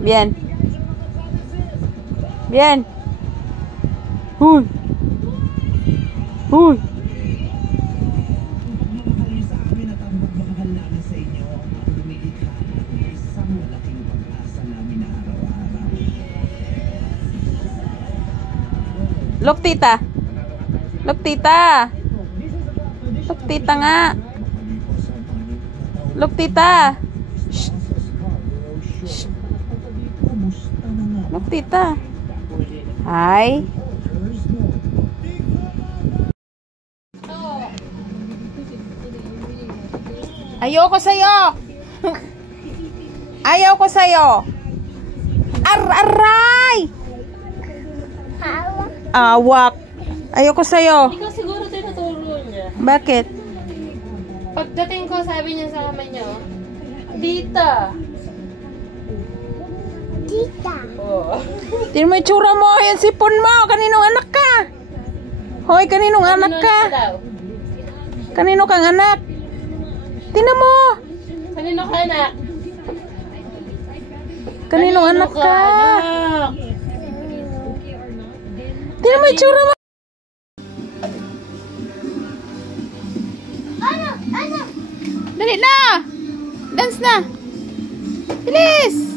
Bien. Bien. Uy. Uy. Look, tita. Look, tita. Look, tita nga. Look, tita. Shh. Shh. Look, tita. Hi. Ayoko sa'yo. Ayaw ko sa'yo. Aray! Awak. Ayoko sa'yo. Hindi ko siguro tinuturo niya. Bakit? Pagdating ko, sabi niya sa kamay niya, Tita. Tita. Oh. Tingnan mo yung tsura mo. Yan sipon mo. Kaninong anak ka? Hoy, kaninong anak ka? Kanino kang anak? Tingnan mo. Kanino ka anak? Kaninong anak ka? Tingnan mo yung tsura mo. Dali na! Dance na! Bilis!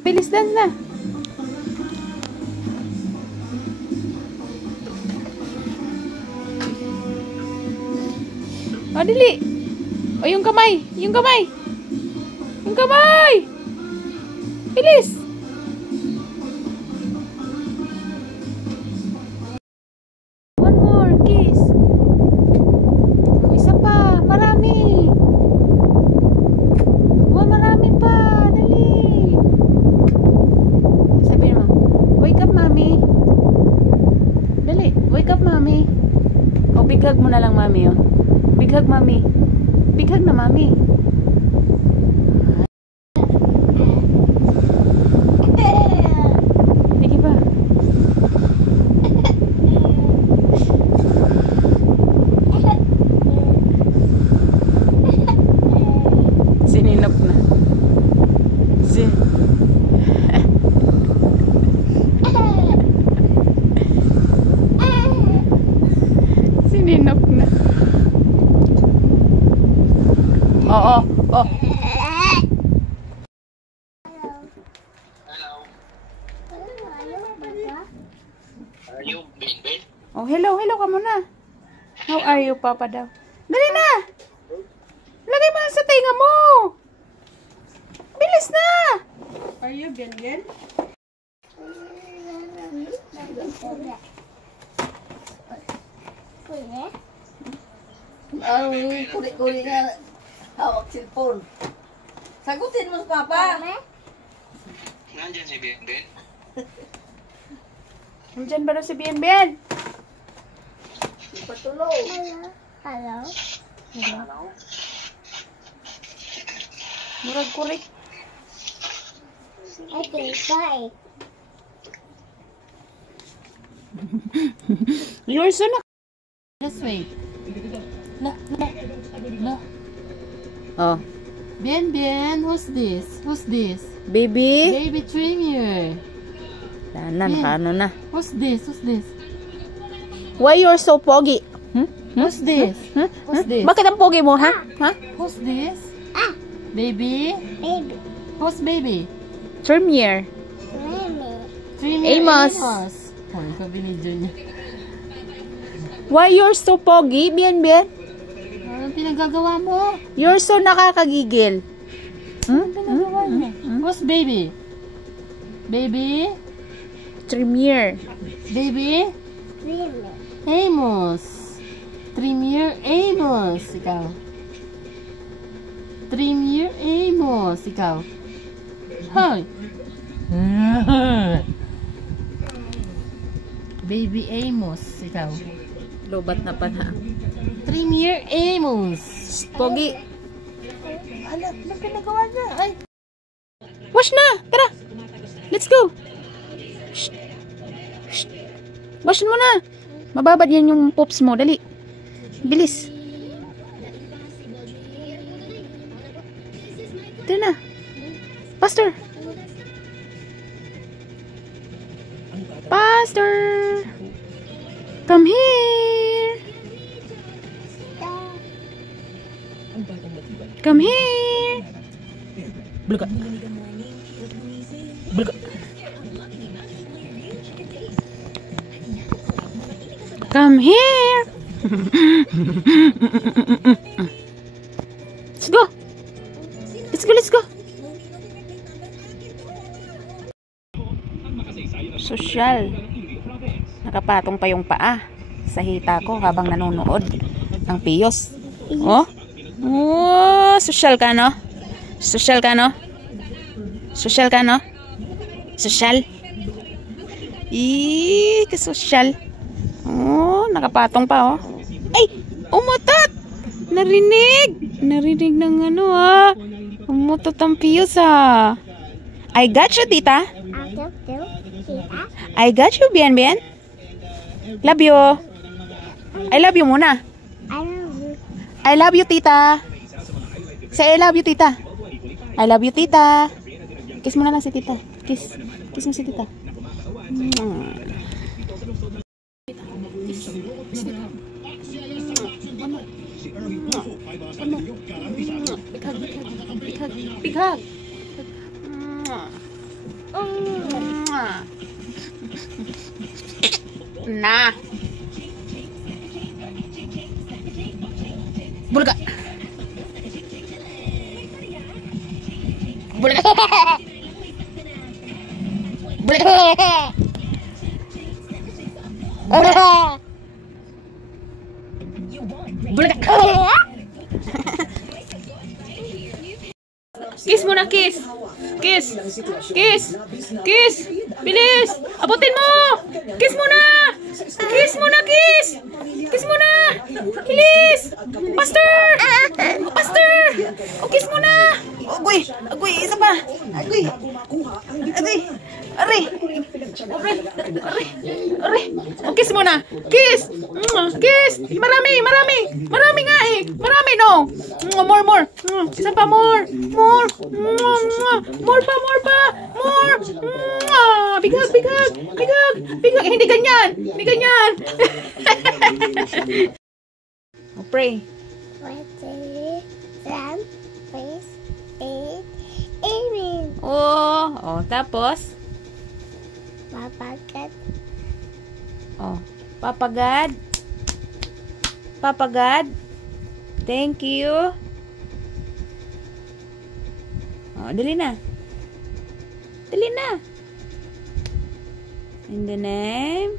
Bilis, dance na! O, dili! O, yung kamay! Yung kamay! Yung kamay! Bilis! One more kiss! O, isa pa! Marami! O, marami pa! Dali! Sabihin mo, wake up, mami! Dali! Wake up, mami! O, big hug mo na lang, mami, o. Big hug, mami. Big hug na, mami. Sige ba? Sininok na. Sininok na. Oo. Oh. Hello. Are you Ben? Oh, hello ka muna. How are you, Papa daw? Dali na! Lagay mo na sa tinga mo! Bilis na! Are you Ben? Ang kuli-kuli nga hawak cellphone. Sagutin mo sa papa. Nandyan si Ben? Nandiyan ba daw si Bien? Patulog. Hello. Murag kurik. Okay, bye. You're so na... Just wait. No. Oh. Ben, who's this? Who's this? Baby? Baby Trimmer. Ano na. Who's this? Why you're so pogi? Who's this? Who's this? Bakit ang pogi mo, ha? Who's this? Baby? Baby. Who's baby? Trimier. Mimi. Trimmer Amos. Oh, ikaw binidyo niya. Why you're so pogi, Bien? Anong pinagagawa mo? You're so nakakagigil. Anong pinagagawa niya? Who's baby? Baby? Trimier. Baby? Mimi. Amos. Trimmer Amos. Ikaw. Trimmer Amos. Ikaw. Hoy. Baby Amos, ikaw. Lobat na pala. Premier Amos. Pogi. Ano pinagawa niya? Ay. Wash na! Tara! Let's go! Shh. Shh. Wash mo na! Mababad yan yung pops mo. Dali. Bilis. Tara na. Faster! Faster! Come here! Come here! Bulga. Bulga. Come here! Let's go! Let's go, let's go! Sosyal. Nakapatong pa yung paa sa hita ko habang nanonood ng Piyos. Oh? Oh, sosyal ka, no? Sosyal ka, no? Sosyal ka, no? Sosyal. Kasosyal. Oh, nakapatong pa, oh. Ay! Umutot! Narinig! Narinig ng ano, ah. Umutot ang Piyos, ah. I got you, tita. I got you, Bien Bien. Love you. I love you muna. I love you, tita. Say I love you, tita. I love you, tita. Kiss mo na lang si tita. Kiss. Kiss mo si tita. Big hug. Nah. Bulga. Bulga. Bulga. Bulga. Kiss muna, kiss. Kiss. Kiss. Kiss. Bilis. Abutin mo. Kiss muna. Kiss muna, kiss. Kiss muna. Bilis. Faster. Faster. O, kiss muna. Agoy. Agoy. Isa pa. Agoy. Agoy. Aray. Aray. Aray. Aray. O, kiss muna. Kiss. Kiss. Marami. Marami. Marami nga eh. Marami, no. More, more. Isa pa, more. More. More pa, more pa. More. Big hug, big hug. Big hug. Big hug. Hindi ganyan. Hindi ganyan. Oh, pray. Oh, tapos? Papagat. Oh, Papa God. Papa God. Thank you. Oh, dali na. Dali na. In the name.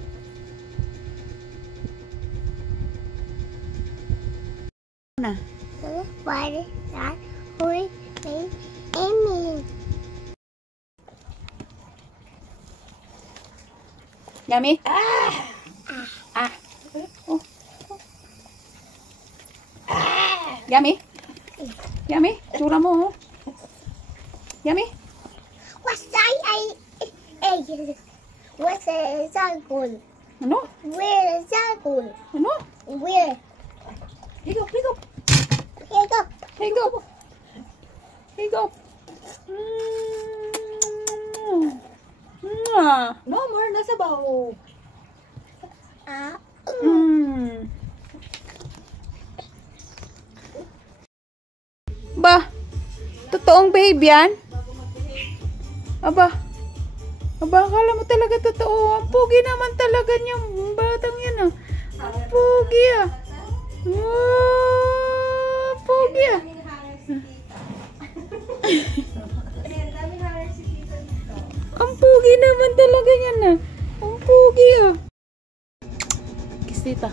Na. What is that? Who is Amy? Yummy? Ah. Oh. Yummy? Yummy? Tsura mo, oh. Yummy? What's that? What's a circle? Ano? Where is circle? Ano? Where? Higop, higop. Here go. Higop. Higop. No more, nasa baho. Ba? Totoong babe yan? Aba? Aba, akala mo talaga totoo. Ang pugi naman talaga niyang batang yan, ah. Ang pugi, ah. Oh, pugi, ah. Ang pugi naman talaga yan, ah. Ang pugi, ah. Kiss tita.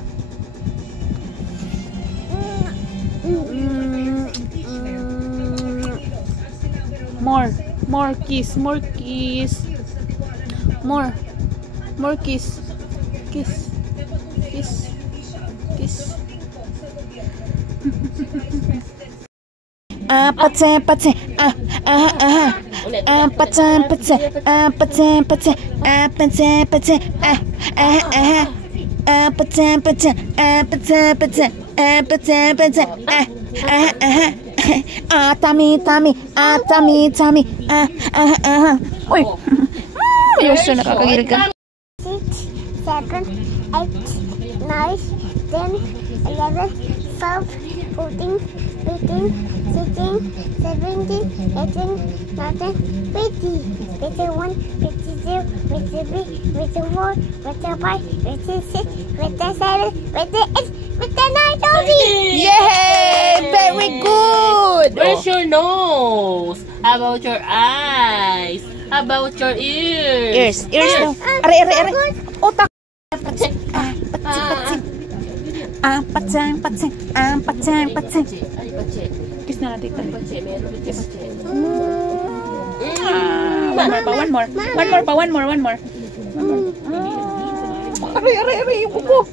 More. More kiss, more kiss. More kiss. Kiss. Kiss. Kiss. Patse, patse. Patse, patse. Patse, patse. Patse, patse. Patse, patse. Patse, patse. Patse, patse. Tummy, tummy. Tummy, tummy. Uy. Ayos na nakakagirig ka. 6, 7, 8, 9, 10, 11, 12, 14, 15, 16, 17, 18, 19, 20, 21, 22, 23, 24, 25, 26, 27, 28, 29, 30. Yay! Very good! Where's your nose? How about your eyes? How about your ears? Ears daw. Are. Otak. Patsing. Patsing. Ay, pache. Kiss na natin. Pache, meron din pache. One more. Are, yung kuko.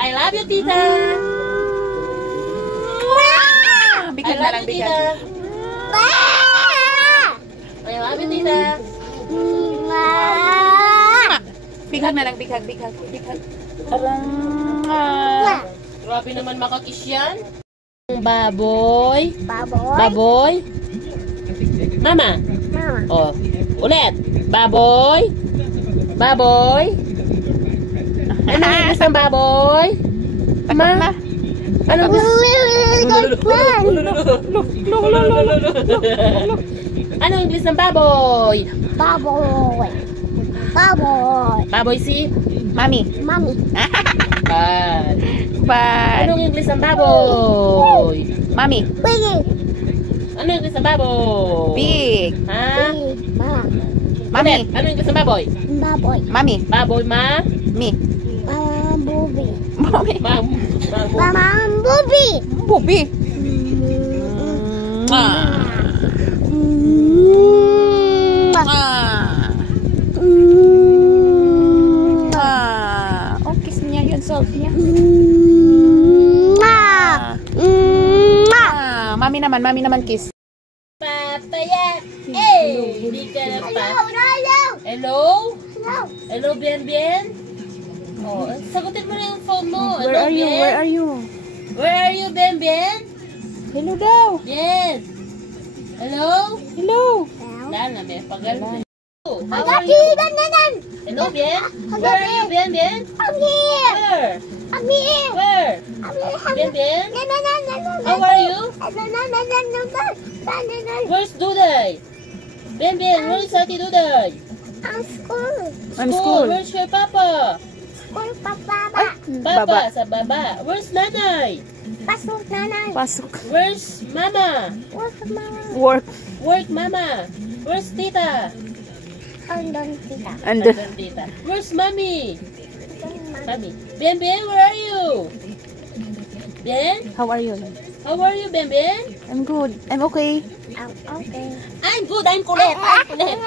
I love you, tita. Bigyan I na love lang, you, bigyan. tita. I love you, tita. Bigyan na lang, bigyan. Grabe naman makakiss yan. Baboy. Baboy. Baboy. Mama. Mama. Oh, ulit. Baboy. Baboy. Ano yung English ng baboy? Ma? Ano Ano yung English ng baboy? Baboy. Baboy. Baboy si? Mami. Mommy. Bad. Bad. Anong English ng baboy? Mami. Piggy. Ano yung English ng baboy? Big. Ha? Mama. Mami. Ulit. Ano yung English ng baboy? Baboy. Mami. Baboy ma? Mi. Booby. Mami. Mama. Booby. Bubi. Oh, kiss niya yun, soft niya. Mami naman kiss. Papaya. Hindi ka na pa. Hello? Hello, Bien Bien? Oh, sagutin mo na yung phone mo. Where Hello, are you? Bien? Where are you? Where are you, Bien Bien? Hello daw. Bien. Hello? Hello. Lala, may pagal na. How are you? Hello, Bien? Where are you, Bien Bien? I'm here. Where? I'm here. Where? Bien Bien? How are you? Where's Duday? Bien Bien, where is Ati Duday? I'm school. I'm school. Where's your papa? School, Papa. Papa, Baba. sa baba. Where's nanay? Pasok, nanay. Pasok. Where's mama? Work, mama. Work. Work mama. Where's tita? Andon, tita. And Andun, tita. Where's mommy? Mommy. Bien Bien, where are you? Bien? how are you? How are you, Bien Bien? I'm good. I'm okay. I'm okay. I'm good, I'm kulit. I'm kulit.